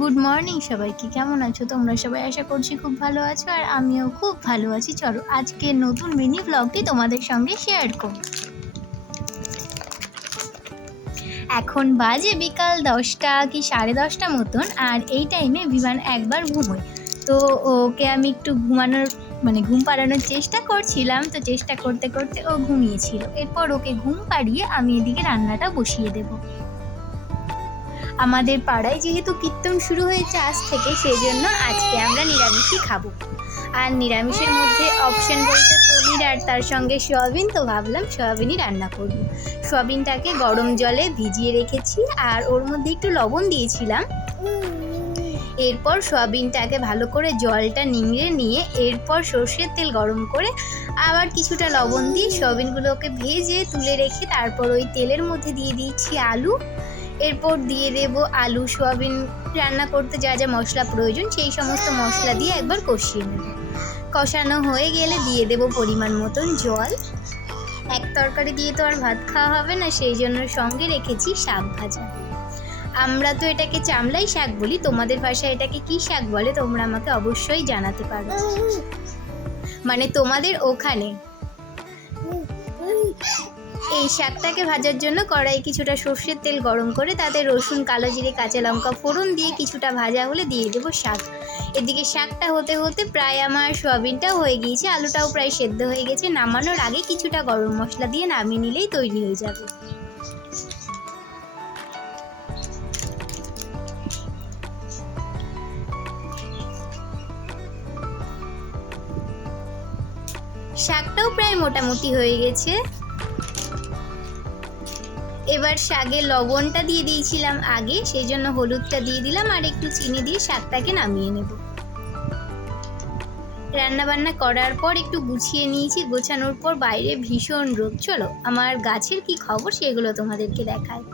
Good morning সবাইকে, কেমন আছো? তোমরা সবাই আশা করছি খুব ভালো আছো আর আমিও খুব ভালো আছি। চলো, আজকে নতুন মিনি ব্লগটি তোমাদের সঙ্গে শেয়ার করব। এখন বাজে বিকাল দশটা কি সাড়ে দশটা মতন আর এই টাইমে বিমান একবার ঘুমোয়। তো ওকে আমি একটু ঘুমানোর মানে ঘুম পাড়ানোর চেষ্টা করছিলাম, তো চেষ্টা করতে করতে ও ঘুমিয়েছিল। এরপর ওকে ঘুম পাড়িয়ে আমি এদিকে রান্নাটা বসিয়ে দেবো। আমাদের পাড়ায় যেহেতু কীর্তন শুরু হয়েছে আজ থেকে সেই জন্য আজকে আমরা নিরামিষই খাব। আর নিরামিষের মধ্যে অপশন বলতে পনির, আর তার সঙ্গে সয়াবিন। তো ভাবলাম সয়াবিনই রান্না করব। সয়াবিনটাকে গরম জলে ভিজিয়ে রেখেছি, আর ওর মধ্যে একটু লবণ দিয়েছিলাম। এরপর সয়াবিনটাকে ভালো করে জলটা নিংড়ে নিয়ে, এরপর সর্ষের তেল গরম করে আবার কিছুটা লবণ দিয়ে সয়াবিনগুলোকে ভেজে তুলে রেখে তারপর ওই তেলের মধ্যে দিয়ে দিয়েছি আলু। এরপর দিয়ে দেব আলু, সোয়াবিন, রান্না করতে যা যা মশলা প্রয়োজন, সেই সমস্ত মশলা দিয়ে একবার কষিয়ে নেব। কষানো হয়ে গেলে দিয়ে দেব পরিমাণ মতন জল। এক তরকারি দিয়ে তো আর ভাত খাওয়া হবে না, সেই জন্য সঙ্গে রেখেছি শাক ভাজা। আমরা তো এটাকে চামলাই শাক বলি, তোমাদের ভাষায় এটাকে কি শাক বলে তোমরা আমাকে অবশ্যই জানাতে পারো। মানে তোমাদের ওখানে। এই শাকটাকে ভাজার জন্য কড়াই কিছুটা সর্ষের তেল গরম করে তাতে রসুন, কালো জিরে, কাঁচা লঙ্কা ফোড়ন দিয়ে কিছুটা ভাজা হলে দিয়ে দেবো শাক। এদিকে শাকটা হতে হতে প্রায় আমার সোয়াবিনটাও হয়ে গিয়েছে, আলুটাও প্রায় সেদ্ধ হয়ে গেছে, নামানোর আগে কিছুটা গরম মশলা দিয়ে নামিয়ে নিলেই তৈরি হয়ে যাবে। শাকটাও প্রায় মোটামুটি হয়ে গেছে। এবার শাকে লবণটা দিয়ে দিয়েছিলাম আগে, সেই জন্য হলুদটা দিয়ে দিলাম আর একটু চিনি দিয়ে শাকটাকে নামিয়ে নেব। রান্না বান্না করার পর একটু গুছিয়ে নিয়েছি, গোছানোর পর বাইরে ভীষণ রোদ, চলো আমার গাছের কি খবর সেগুলো তোমাদেরকে দেখায়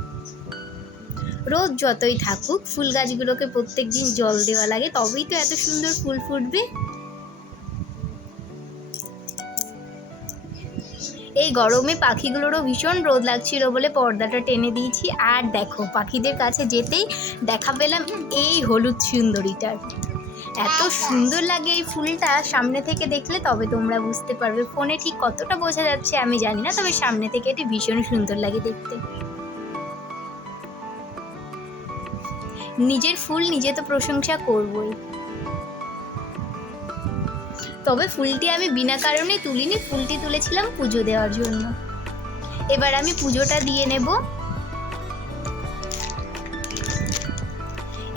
রোদ যতই থাকুক, ফুল গাছগুলোকে প্রত্যেক দিন জল দেওয়া লাগে, তবেই তো এত সুন্দর ফুল ফুটবে। এই গরমে পাখিগুলোরও ভীষণ রোদ লাগছিল বলে পর্দাটা টেনে দিয়েছি। আর দেখো পাখিদের কাছে যেতেই দেখা পেলাম এই হলুদ সুন্দরীটার। এত সুন্দর লাগে এই ফুলটা সামনে থেকে দেখলে তবে তোমরা বুঝতে পারবে ফোনে ঠিক কতটা বোঝা যাচ্ছে আমি জানি না তবে সামনে থেকে এটি ভীষণ সুন্দর লাগে দেখতে। নিজের ফুল নিজে তো প্রশংসা করবই। তবে ফুলটি আমি বিনা কারণে তুলিনি, ফুলটি তুলেছিলাম পুজো দেওয়ার জন্য। এবার আমি পুজোটা দিয়ে নেব।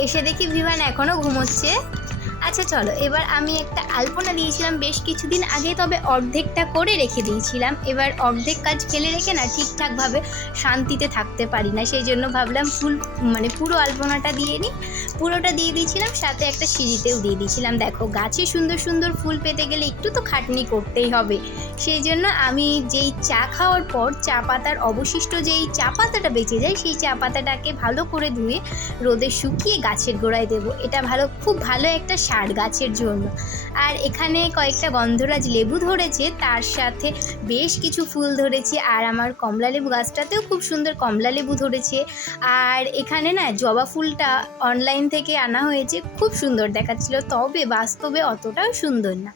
এসে দেখি বিমান এখনও ঘুমোচ্ছে। আচ্ছা চলো, এবার আমি একটা আলপনা দিয়েছিলাম বেশ কিছুদিন আগে, তবে অর্ধেকটা করে রেখে দিয়েছিলাম। এবার অর্ধেক কাজ ফেলে রেখে না ঠিকঠাকভাবে শান্তিতে থাকতে পারি না, সেই জন্য ভাবলাম ফুল মানে পুরো আলপনাটা দিয়ে নিই। পুরোটা দিয়ে দিয়েছিলাম, সাথে একটা সিঁড়িতেও দিয়ে দিয়েছিলাম। দেখো, গাছে সুন্দর সুন্দর ফুল পেতে গেলে একটু তো খাটনি করতেই হবে। সেই জন্য আমি যেই চা খাওয়ার পর চা পাতার অবশিষ্ট যেই চা পাতাটা বেঁচে যায়, সেই চা পাতাটাকে ভালো করে ধুয়ে রোদে শুকিয়ে গাছের গোড়ায় দেবো। এটা ভালো, খুব ভালো একটা সার গাছের জন্য। আর এখানে কয়েকটা গন্ধরাজ লেবু ধরেছে, তার সাথে বেশ কিছু ফুল ধরেছে, আর আমার কমলা লেবু গাছটাতেও খুব সুন্দর কমলা লেবু ধরেছে। আর এখানে না জবা ফুলটা অনলাইন থেকে আনা হয়েছে, খুব সুন্দর দেখাচ্ছিল, তবে বাস্তবে অতটাও সুন্দর না।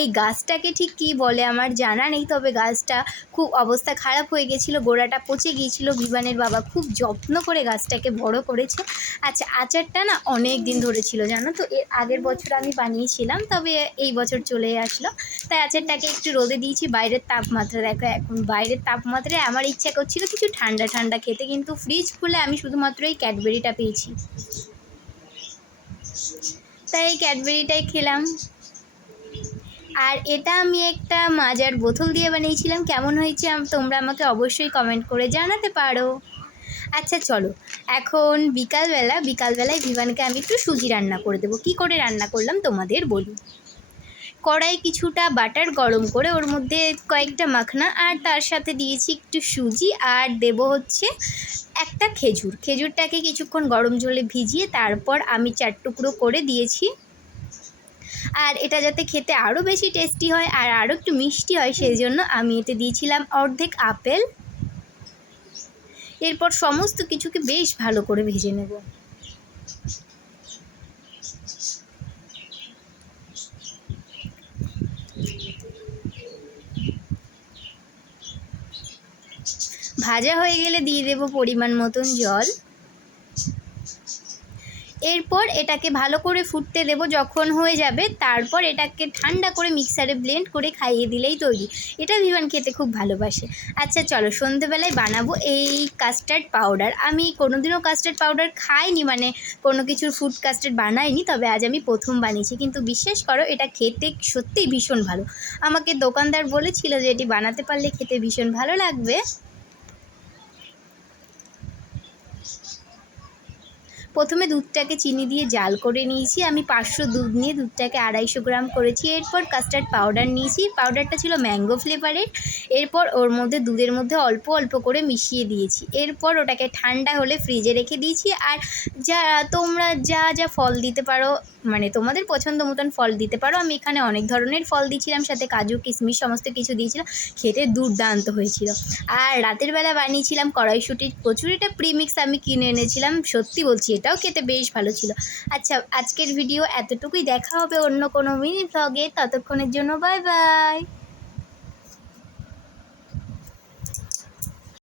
এই গাছটাকে ঠিক কী বলে আমার জানা নেই, তবে গাছটা খুব অবস্থা খারাপ হয়ে গেছিল, গোড়াটা পচে গিয়েছিল, বিমানের বাবা খুব যত্ন করে গাছটাকে বড় করেছে। আচ্ছা আচারটা না অনেক দিন ধরেছিল জানো তো? এর আগের বছর আমি বানিয়েছিলাম, তবে এই বছর চলে আসলো। তাই আচারটাকে একটু রোদে দিয়েছি, বাইরের তাপমাত্রা দেখো এখন। বাইরের তাপমাত্রায় আমার ইচ্ছা করছিল কিছু ঠান্ডা ঠান্ডা খেতে, কিন্তু ফ্রিজ খুলে আমি শুধুমাত্র এই ক্যাডবেরিটা পেয়েছি। তাই এই ক্যাডবেরিটাই খেলাম। আর এটা আমি একটা মাজার বোতল দিয়ে বানিয়েছিলাম। কেমন হয়েছে তোমরা আমাকে অবশ্যই কমেন্ট করে জানাতে পারো। আচ্ছা চলো। এখন বিকালবেলা, বিকালবেলায় ভিভানকে আমি একটু সুজি রান্না করে দেবো। কী করে রান্না করলাম তোমাদের বলি। কড়াই কিছুটা বাটার গরম করে ওর মধ্যে কয়েকটা মাখনা আর তার সাথে দিয়েছি একটু সুজি আর দেব হচ্ছে একটা খেজুর। খেজুরটাকে কিছুক্ষণ গরম জলে ভিজিয়ে তারপর আমি চার টুকরো করে দিয়েছি আর এটা যাতে খেতে আরও বেশি টেস্টি হয় আর আরও একটু মিষ্টি হয় সেই জন্য আমি এতে দিয়েছিলাম অর্ধেক আপেল। এরপর সমস্ত কিছুকে বেশ ভালো করে ভেজে নেব। ভাজা হয়ে গেলে দিয়ে দেব পরিমাণ মতন জল। এরপর এটাকে ভালো করে ফুটতে দেবো যখন হয়ে যাবে। তারপর এটাকে ঠান্ডা করে মিক্সারে ব্লেন্ড করে খাইয়ে দিলেই তৈরি। এটা ভিভান খেতে খুব ভালোবাসে। আচ্ছা চলো সন্ধেবেলায় বানাবো এই কাস্টার্ড পাউডার আমি কোনোদিনও কাস্টার্ড পাউডার খাইনি মানে কোনো কিছুর ফুড কাস্টার্ড বানাইনি, তবে আজ আমি প্রথম বানিয়েছি। কিন্তু বিশ্বাস করো, এটা খেতে সত্যিই ভীষণ ভালো। আমাকে দোকানদার বলেছিল যে এটি বানাতে পারলে খেতে ভীষণ ভালো লাগবে। প্রথমে দুধটাকে চিনি দিয়ে জাল করে নিয়েছি। আমি পাঁচশো দুধ নিয়ে দুধটাকে আড়াইশো গ্রাম করেছি। এরপর কাস্টার্ড পাউডার নিয়েছি। পাউডারটা ছিল ম্যাঙ্গো ফ্লেভারের এরপর ওর মধ্যে দুধের মধ্যে অল্প অল্প করে মিশিয়ে দিয়েছি। এরপর ওটাকে ঠান্ডা হলে ফ্রিজে রেখে দিয়েছি। আর যা, তোমরা যা যা ফল দিতে পারো মানে তোমাদের পছন্দ মতন ফল দিতে পারো, আমি এখানে অনেক ধরনের ফল দিয়েছিলাম, সাথে কাজু, কিশমিশ, সমস্ত কিছু দিয়েছিলাম। খেতে দুর্দান্ত হয়েছিল। আর রাতের বেলা বানিয়েছিলাম কড়াইশুটির কচুরিটা প্রিমিক্স আমি কিনে এনেছিলাম, সত্যি বলছি এটাও খেতে বেশ ভালো ছিল। আচ্ছা আজকের ভিডিও এতটুকুই। দেখা হবে অন্য কোনো মিনি ভ্লগে ততক্ষণের জন্য বাই বাই